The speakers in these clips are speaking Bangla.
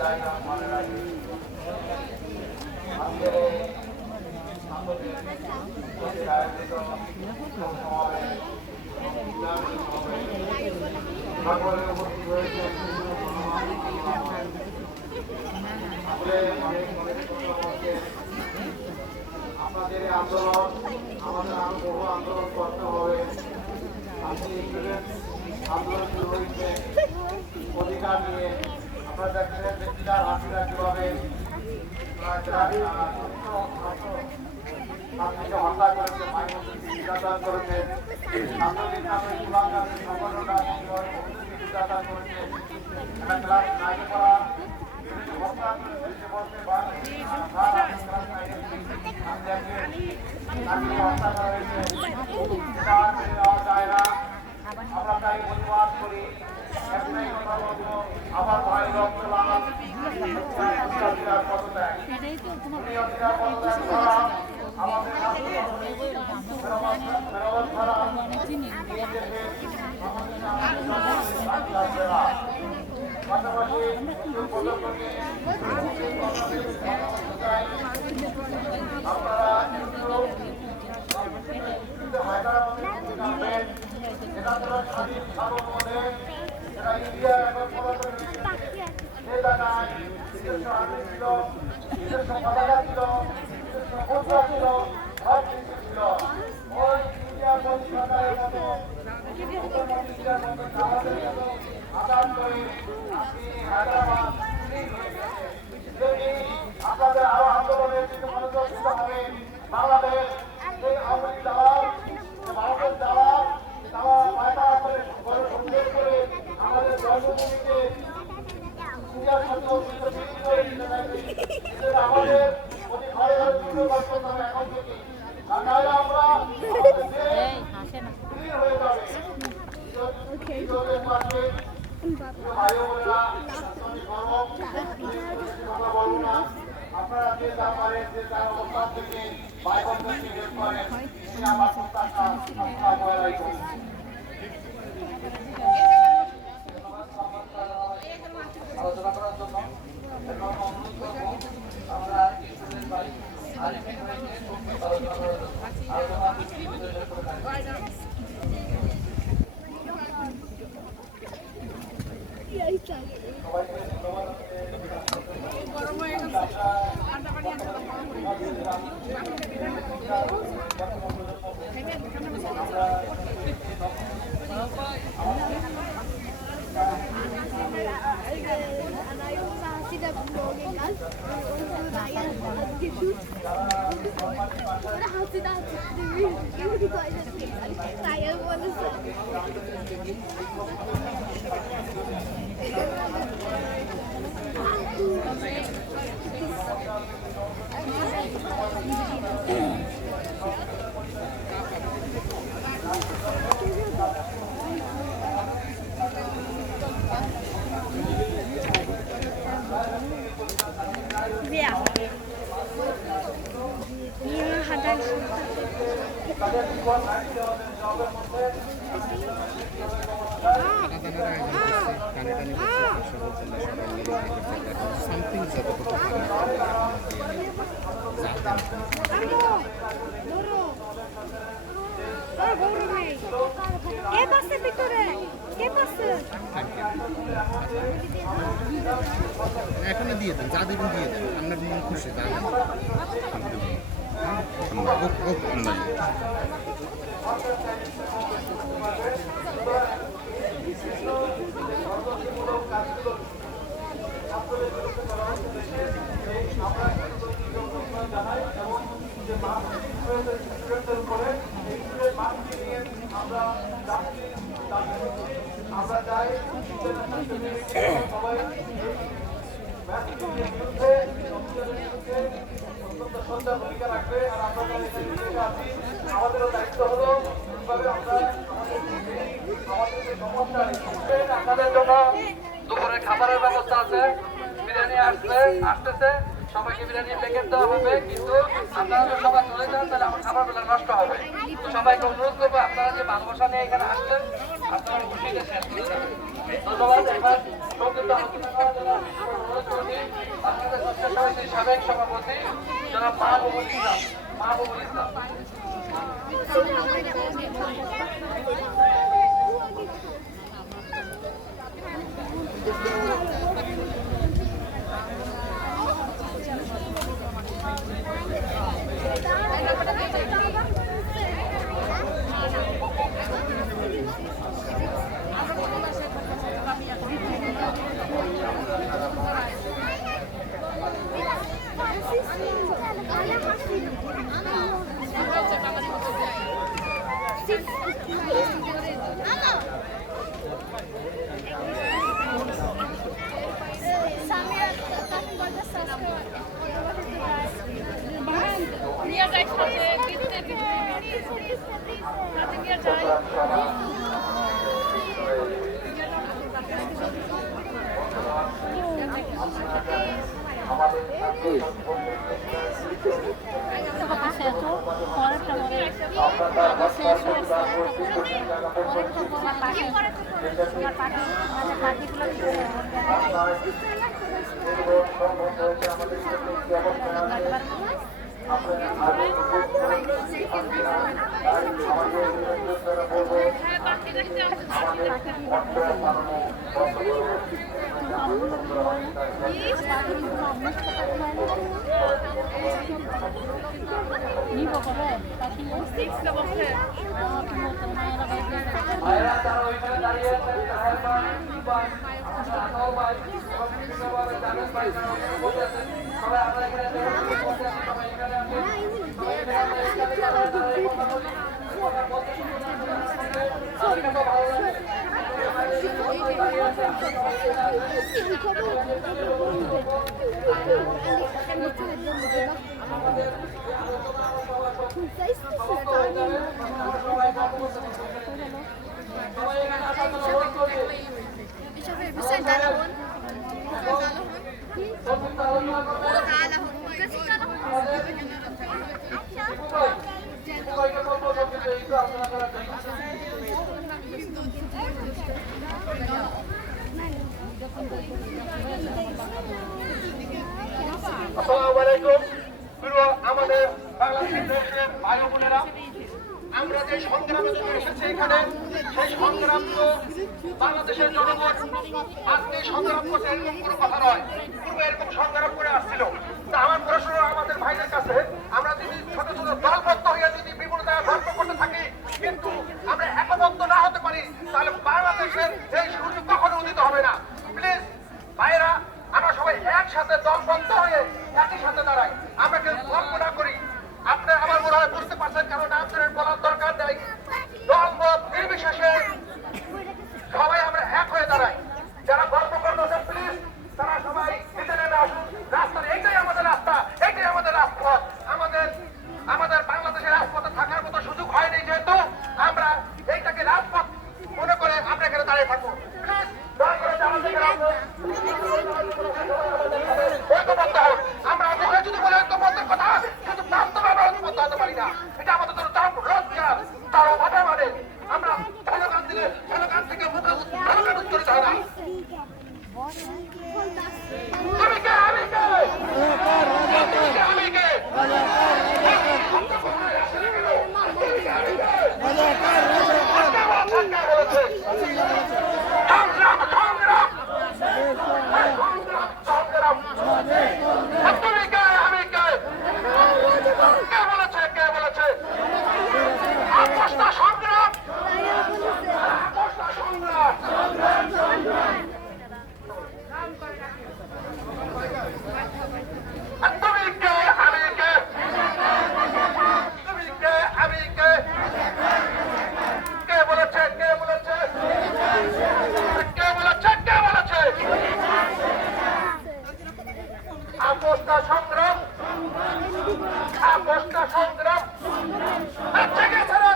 জায়গা মনে রাখি আজকের আয়োজিত সমাবেশ সকলে উপস্থিত হয়েছে আপনাদের আন্দোলন আমাদের আরো বহু আন্দোলন করতে হবে। আজকে আন্দোলন শুরু হয়েছে অধিকার নিয়ে। আপনারা দেখছেন ব্যক্তিরা হাসিরা কিভাবে হত্যা করেছে, নির্যাতন করেছে, ছাত্রদের নামে যুবাঙ্গামী সংগঠনটা নির্যাতন করেছে। ক্লাস নাইনে পড়া আমরা তাই প্রতিবাদ করি। একটাই কথা বলবো, আমার ভাই রক্ত লাগান পদত্যাগ করা আমাদের পাশাপাশি আপনারা হায়দ্রাবাদের যেটা স্বাধীন সার্বভৌমদের যেটা ইন্ডিয়া এখন সে জায়গায় নিজস্ব আর্মি ছিল, নিজস্ব পতাকা ছিল, নিজস্ব মুদ্রা ছিল, সব কিছু ছিল। ওই ইন্ডিয়ার সরকারের মতো ইন্ডিয়ার মতো আমাদের মতো আজাদ করে হায়দ্রাবাদ আপনাদের আরো আন্দোলনের দিকে মনোযোগ দিতে হবে। বাংলাদেশ সেই আওয়ামী দালাল ভারতের দালাল তারা পায়তারা করে আমাদের জন্মভূমিকে আমাদের প্রতি ঘরে ঘরে তুলে করতে হবে এখন থেকে। আর নাহলে আমরা হয়ে যাবে ভাই বোনেরা বলবো না। আপনারা যে যা পারেন যে যার অবস্থান থেকে ভাই বোনদেরকে হেল্প করেন আমার আলোচনা করার জন্য আমরা এখনো দিয়ে দেন, যা দেবেন দিয়ে দেন, আপনার মন খুশি তা আমরা চাই সবাই অত্যন্ত সন্ধ্যা ভূমিকা রাখবে। আর আমরা আছি, আমাদেরও দায়িত্ব হলো কিভাবে আমরা আমাদের যে সমস্যা আপনাদের জন্য দুপুরে খাবারের ব্যবস্থা আছে, বিরিয়ানি আসতেছে, সবাইকে বিরিয়ানি প্যাকেট দেওয়া হবে। কিন্তু আপনারা যদি সবাই চলে যান তাহলে আমার খাবার বেলা নষ্ট হবে। তো সবাইকে অনুরোধ করবো আপনারা যে ভালোবাসা নিয়ে এখানে আসছেন আপনারা খুশিটা শেষ করতে। ধন্যবাদ। এবার সংক্ষিপ্ত আলোচনা করার জন্য অনুরোধ করছি সমিতির সাবেক সভাপতি জনাব মাহবুবুল ইসলাম। মাহবুবুল ইসলাম। ভাইরা যারা ওইখানে দাঁড়িয়ে আছেন তাহের ভাই, ভাই, আনোয়ার ভাই এবং বিভিন্নভাবে জানেন ভাই যারা ওইখানে বসে আছেন, সবাই আমরা এখানে বসে আছি, সবাই এখানে আছেন। সবাই এখানে আমরা এখানে যারা যারা এই কথা বলি, কথা বলতে শুরু করতে আমি কত ভালো লাগে। দাঁড়িয়ে আছেন, সবাই আমাদের সবাই এখানে আসার জন্য অনুরোধ করছি। আলোচনা করবেন সবাইকে বলবো একটু আলোচনা করার জন্য। আসসালামু আলাইকুম। প্রিয় আমাদের বাংলাদেশের ভাই বোনেরা, আমরা যে সংগ্রামের জন্য এসেছি এখানে, সেই সংগ্রাম তো বাংলাদেশের জনগণ আজকে সংগ্রাম করছে এরকম কোনো কথা নয়, পূর্বে এরকম সংগ্রাম করে আসছিল। তা আমার প্রশ্ন আমাদের ভাইদের কাছে, আমরা যদি ছোট ছোট দলবদ্ধ হয়ে যদি বিভিন্ন জায়গায় গল্প করতে থাকি কিন্তু আমরা একবদ্ধ না হতে পারি, তাহলে বাংলাদেশের এই সূর্য কখনো উদিত হবে না। প্লিজ ভাইয়েরা, আমরা সবাই একসাথে দলবদ্ধ হয়ে একই সাথে দাঁড়াই, আমরা কেউ গল্প না করি। আপনি আমার মনে হয় বুঝতে পারছেন, কারণ নাম বলার দরকার নেই। দল মত নির্বিশেষে সবাই আমরা এক হয়ে দাঁড়াই। যারা গল্প করতেছেন প্লিজ তারা সবাই নিচে নেমে আসুন। রাস্তার এইটাই আমাদের রাস্তা, এইটাই আমাদের রাজপথ। আমাদের বাংলাদেশের রাজপথে থাকার মতো সুযোগ হয়নি, যেহেতু আমরা এইটাকে রাজপথ মনে করে আমরা এখানে দাঁড়িয়ে থাকবো। প্লিজ দয়া করে যারা যেখানে আছেন ঐক্যবদ্ধ হন। আমরা মুখে যদি বলে ঐক্যবদ্ধের কথা, কিন্তু বাস্তবে আমরা ঐক্যবদ্ধ হতে পারি না। এটা আমাদের জন্য তার লজ্জা, তার অভাবে মানে আমরা স্লোগান দিলে স্লোগান থেকে মুখে স্লোগান উচ্চারিত হয় না। আমি কে, আমি কে, আমি কে, সংগ্রাম সংগ্রাম জেগেছে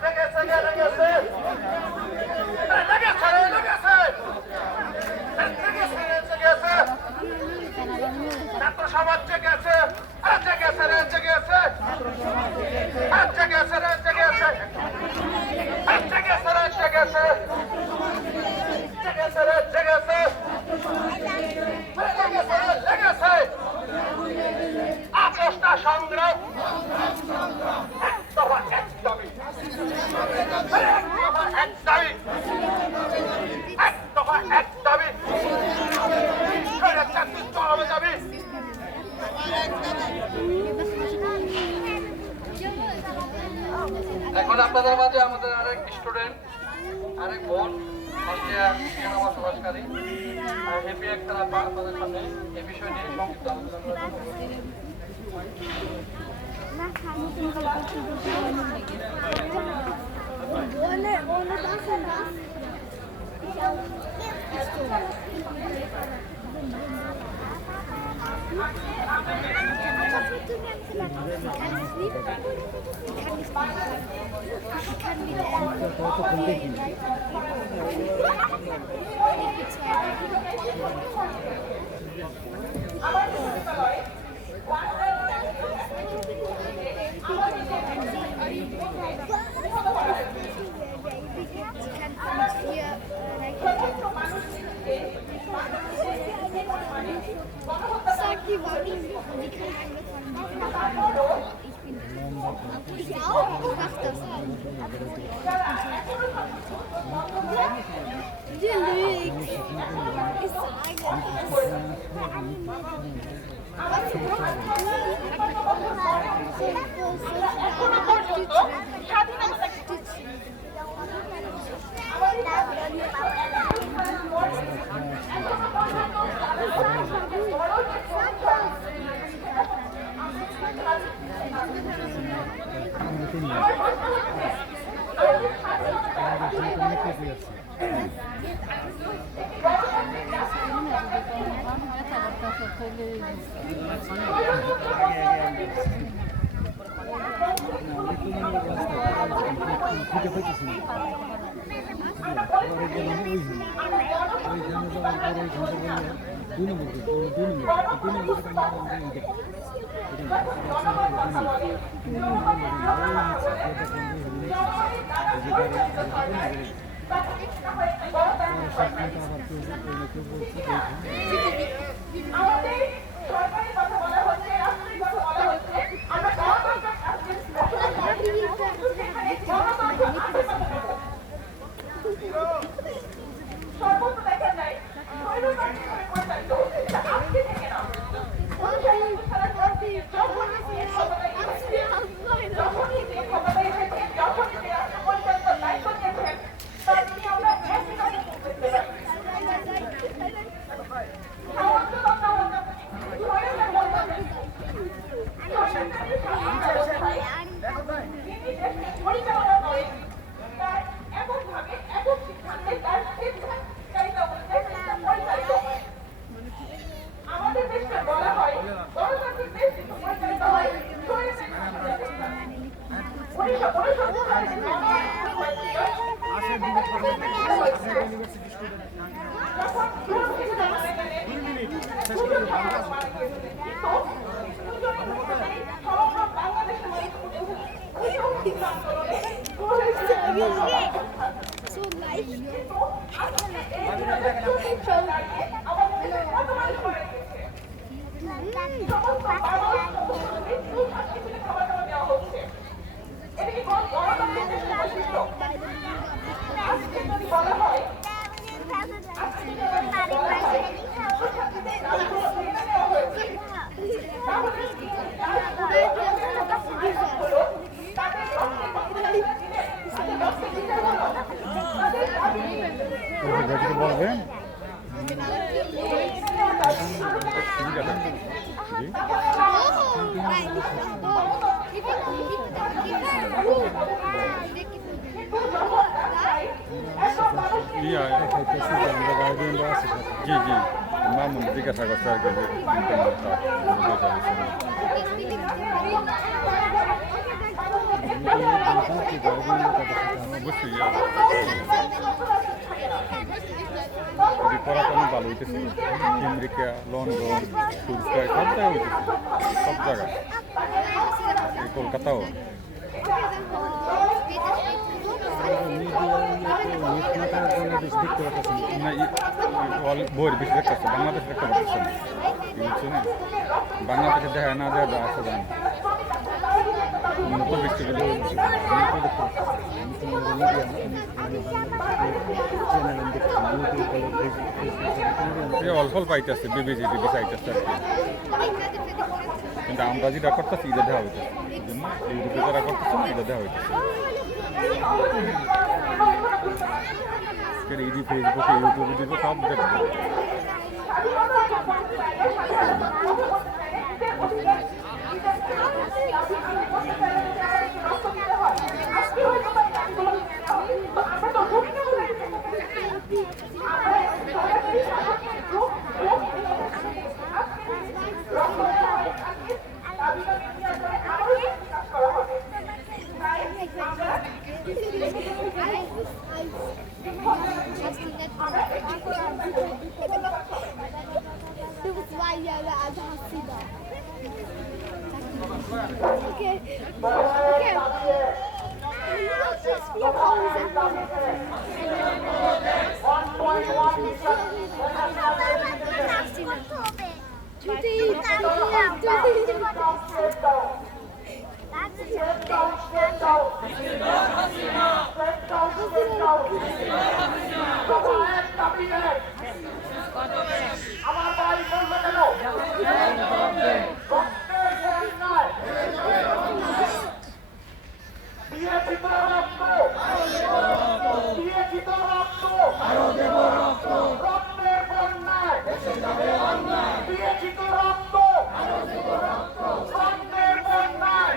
জেগেছে জেগেছে জেগেছে ছাত্র সমাজ জেগেছে জেগেছে রে জেগেছে জেগেছে রে জেগেছে জেগেছে রে জেগেছে জেগেছে রে জেগেছে হ্যাপি একটা আপনাদের সামনে এই বিষয় নিয়ে সংক্ষিপ্ত আলোচনা করার জন্য Sag die Worte, die kann angefangen. Ich auch, ich mach das. Die Lüge. Ich so leicht. বলবেন জি জি মামুন জিজ্ঞাসা করছে আর কি অবশ্যই পড়াশোনা ভালো হইতেছে আমেরিকা লন্ডন তুর্কি সব জায়গায় হইতেছে সব জায়গায় এই কলকাতাও বইয়ের বেশি দেখতেছে বাংলাদেশ দেখতে পাচ্ছে না বুঝছে না বাংলাদেশে দেখা না দেওয়া আসা যায় না উন্নত ব্যক্তি অল্প অল্প আইতেছে বিবিজি বিবিসি আইতেছে আর কি কিন্তু আমরা যেটা করতেছি এটা দেওয়া হইতেছে এই জন্য ইউরোপে যারা করতেছে এটা দেওয়া হইতেছে আজকের ইডি ফেসবুকে ইউটিউবে দিব সব দেখবে। Du bist 2 Jahre alt, hast du da. Okay. Okay. আমার বাড়ি বলবে কেন রক্তের বন্যায় দিয়েছি তো রক্ত দিয়েছি তো রক্ত রক্তের বন্যায় দিয়েছি তো রক্ত রক্তের বন্যায়